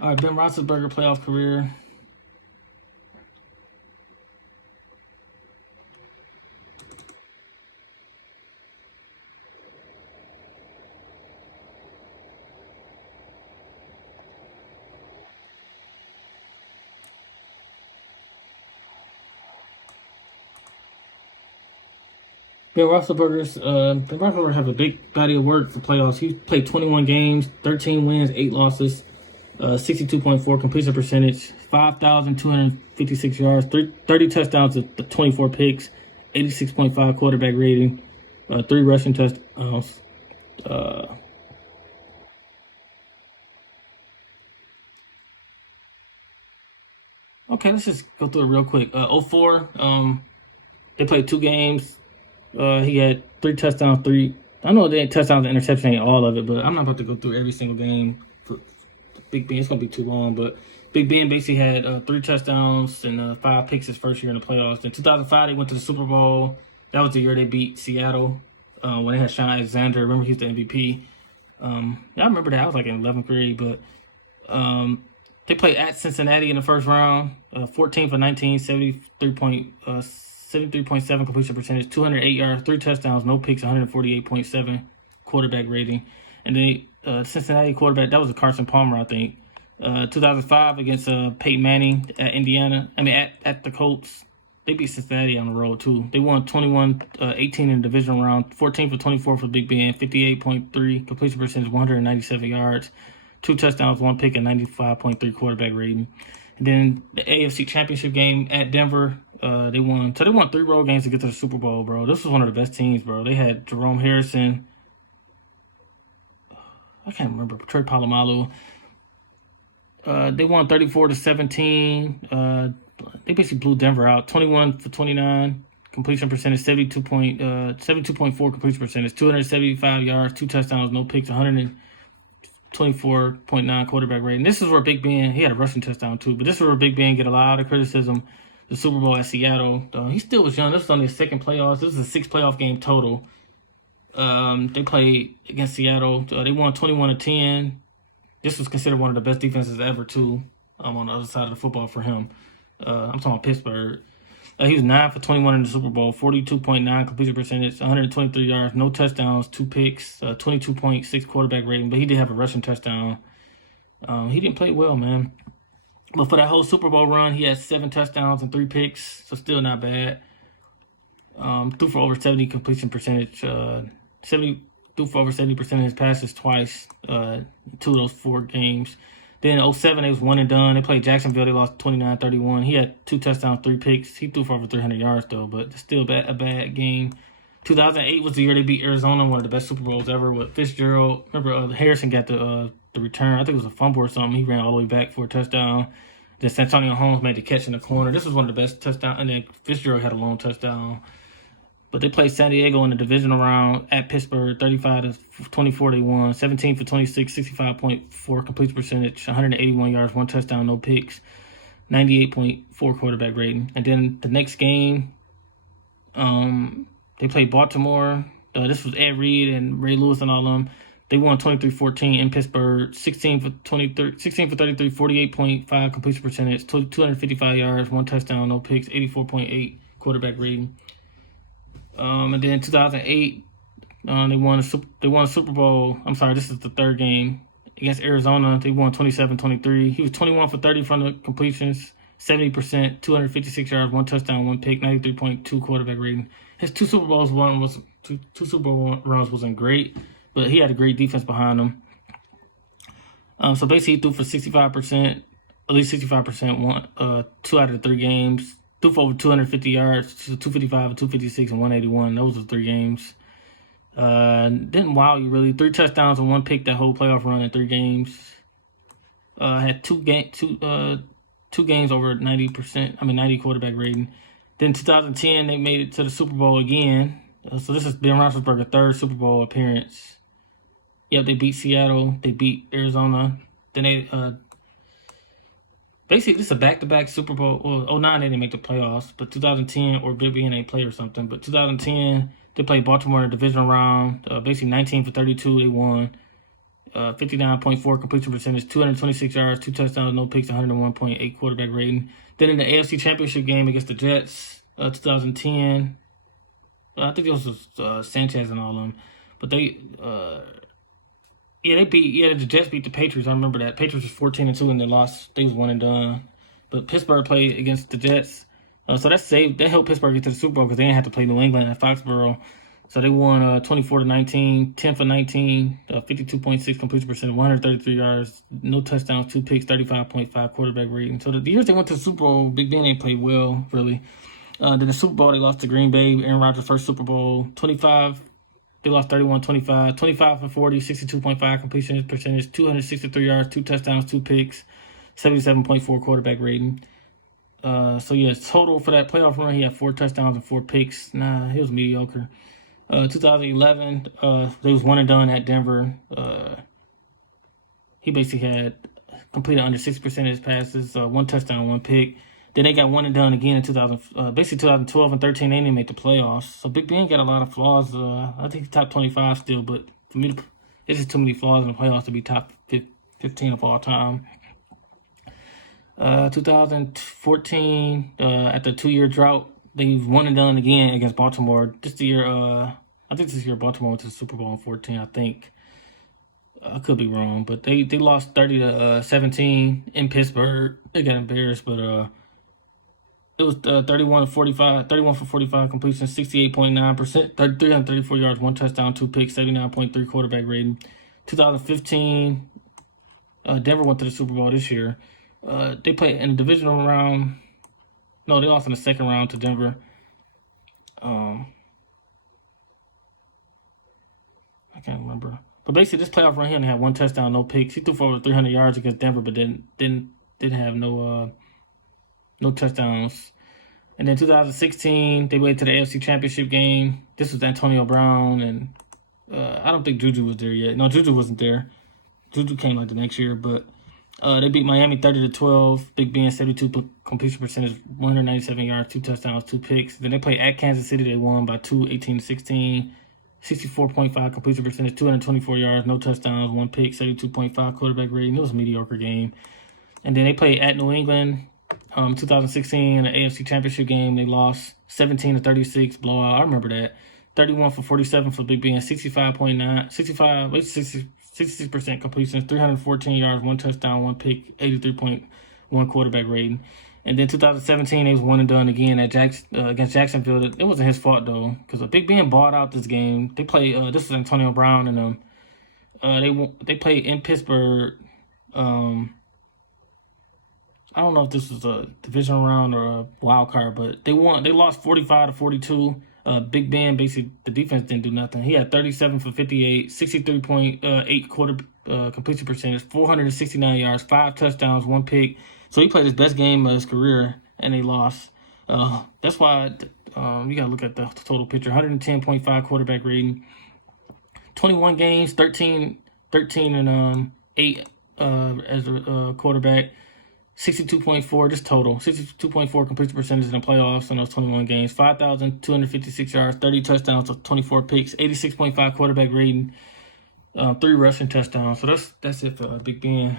All right, Ben Roethlisberger playoff career. Ben Roethlisberger has a big body of work for playoffs. He played 21 games, 13 wins, 8 losses, 62.4 completion percentage, 5,256 yards, 30 touchdowns to 24 picks, 86.5 quarterback rating, 3 rushing touchdowns. Okay, let's just go through it real quick. 04, they played 2 games. He had 3 touchdowns, 3. I know they ain't touchdowns and interception ain't all of it, but I'm not about to go through every single game for Big Ben. It's gonna be too long, but Big Ben basically had 3 touchdowns and 5 picks his first year in the playoffs. In 2005, they went to the Super Bowl. That was the year they beat Seattle when they had Sean Alexander. Remember, he was the MVP. Yeah, I remember that. I was like in 11th grade, but they played at Cincinnati in the first round. 14 for 19, 73.7 completion percentage, 208 yards, 3 touchdowns, no picks, 148.7 quarterback rating. And then Cincinnati quarterback, that was a Carson Palmer, I think. 2005 against Peyton Manning at Indiana. I mean, at the Colts. They beat Cincinnati on the road, too. They won 21-18 in the divisional round, 14 for 24 for Big Ben, 58.3 completion percentage, 197 yards, 2 touchdowns, 1 pick, and 95.3 quarterback rating. And then the AFC Championship game at Denver, they won. So they won 3 road games to get to the Super Bowl, bro. This was one of the best teams, bro. They had Jerome Harrison. I can't remember. Trey Polamalu. They won 34-17. They basically blew Denver out. 21 for 29 completion percentage, 72.4 completion percentage, 275 yards, 2 touchdowns, no picks, 124.9 quarterback rating. This is where Big Ben, he had a rushing touchdown too, but this is where Big Ben get a lot of criticism. The Super Bowl at Seattle. He still was young. This was only his second playoffs. This was a 6 playoff game total. They played against Seattle. They won 21-10. This was considered one of the best defenses ever too. On the other side of the football for him. I'm talking about Pittsburgh. He was 9 for 21 in the Super Bowl, 42.9 completion percentage, 123 yards, no touchdowns, 2 picks, 22.6 quarterback rating, but he did have a rushing touchdown. He didn't play well, man. But for that whole Super Bowl run, he had 7 touchdowns and 3 picks, so still not bad. Threw for over 70 completion percentage, threw for over 70% of his passes twice, 2 of those 4 games. Then in 07, they was one and done. They played Jacksonville. They lost 29-31. He had 2 touchdowns, 3 picks. He threw for over 300 yards, though, but still a bad game. 2008 was the year they beat Arizona, one of the best Super Bowls ever with Fitzgerald. Remember, Harrison got the return. I think it was a fumble or something. He ran all the way back for a touchdown. Then Santonio Holmes made the catch in the corner. This was one of the best touchdowns. And then Fitzgerald had a long touchdown. But they played San Diego in the divisional round at Pittsburgh, 35-24 they won, 17 for 26, 65.4 completion percentage, 181 yards, 1 touchdown, no picks, 98.4 quarterback rating. And then the next game, they played Baltimore. This was Ed Reed and Ray Lewis and all of them. They won 23-14 in Pittsburgh, 16 for 33, 48.5 completion percentage, 255 yards, 1 touchdown, no picks, 84.8 quarterback rating. And then in 2008, they won a Super Bowl. I'm sorry, this is the 3rd game against Arizona. They won 27-23. He was 21 for 30 from the completions, 70%, 256 yards, 1 touchdown, 1 pick, 93.2 quarterback rating. His 2 Super Bowls two Super Bowl runs wasn't great, but he had a great defense behind him. So basically, he threw for 65%, at least 65%, 2 out of the 3 games. Threw for over 250 yards, 255, 256, and 181. Those were 3 games. Didn't wow you really. 3 touchdowns and 1 pick that whole playoff run in 3 games. Had 2 games over 90%. 90 quarterback rating. Then 2010 they made it to the Super Bowl again. So this is Ben Roethlisberger's 3rd Super Bowl appearance. Yep, they beat Seattle. They beat Arizona. Then they basically, this is a back-to-back Super Bowl. Well, 09 they didn't make the playoffs, but 2010, or Big Ben ain't play or something. But 2010, they played Baltimore in the divisional round. Basically, 19 for 32, they won. 59.4 completion percentage, 226 yards, 2 touchdowns, no picks, 101.8 quarterback rating. Then in the AFC Championship game against the Jets, 2010, I think it was Sanchez and all of them, but they, the Jets beat the Patriots. I remember that. Patriots was 14-2 and they lost. They was 1 and done. But Pittsburgh played against the Jets, so that helped Pittsburgh get to the Super Bowl because they didn't have to play New England at Foxborough. So they won 24-19, 10 for 19, 52.6 completion percentage, 133 yards, no touchdowns, 2 picks, 35.5 quarterback rating. So the years they went to the Super Bowl, Big Ben ain't played well, really. Then the Super Bowl, they lost to Green Bay. Aaron Rodgers' first Super Bowl. They lost 31-25, 25 for 40, 62.5 completion percentage, 263 yards, 2 touchdowns, 2 picks, 77.4 quarterback rating. Total for that playoff run, he had 4 touchdowns and 4 picks. Nah, he was mediocre. 2011, they was 1 and done at Denver. He basically had completed under 6% of his passes, 1 touchdown, 1 pick. Then they got 1 and done again in 2012 and 13. They didn't make the playoffs. So Big Ben got a lot of flaws. I think he's top 25 still, but for me, it's just too many flaws in the playoffs to be top 15 of all time. 2014, at the 2-year drought, they 1 and done again against Baltimore. This year, I think this year Baltimore went to the Super Bowl in 14. I think I could be wrong, but they lost 30-17 in Pittsburgh. They got embarrassed, but it was 31 for 45 completion, 68.9%, 334 yards, 1 touchdown, 2 picks, 79.3 quarterback rating. 2015, Denver went to the Super Bowl this year. They played in the divisional round. No, they lost in the second round to Denver. I can't remember. But basically, this playoff run here, they had 1 touchdown, no picks. He threw for over 300 yards against Denver, but didn't have no touchdowns. And then 2016, they went to the AFC Championship game. This was Antonio Brown, and I don't think Juju was there yet. No, Juju wasn't there. Juju came like the next year, but they beat Miami 30-12. Big Ben 72 completion percentage, 197 yards, 2 touchdowns, 2 picks. Then they played at Kansas City. They won by 2, 18-16. 64.5 completion percentage, 224 yards, no touchdowns, 1 pick, 72.5 quarterback rating. It was a mediocre game. And then they played at New England, 2016, the AFC Championship game. They lost 17-36, blowout. I remember that. 31 for 47 for Big Ben, 66% completion, 314 yards, 1 touchdown, 1 pick, 83.1 quarterback rating. And then 2017, they was 1 and done again at against Jacksonville. It wasn't his fault though, because Big Ben bought out this game. They played. This is Antonio Brown and them. They played in Pittsburgh. I don't know if this was a divisional round or a wild card, but they won. They lost 45-42. Big Ben, basically, the defense didn't do nothing. He had 37 for 58, 63.8 completion percentage, 469 yards, 5 touchdowns, 1 pick. So he played his best game of his career, and they lost. That's why you got to look at the total picture. 110.5 quarterback rating, 21 games, 13 and 8 as a quarterback. 62.4, just total. 62.4 completion percentage in the playoffs in those 21 games. 5,256 yards, 30 touchdowns, 24 picks, 86.5 quarterback rating, 3 rushing touchdowns. So that's it for Big Ben.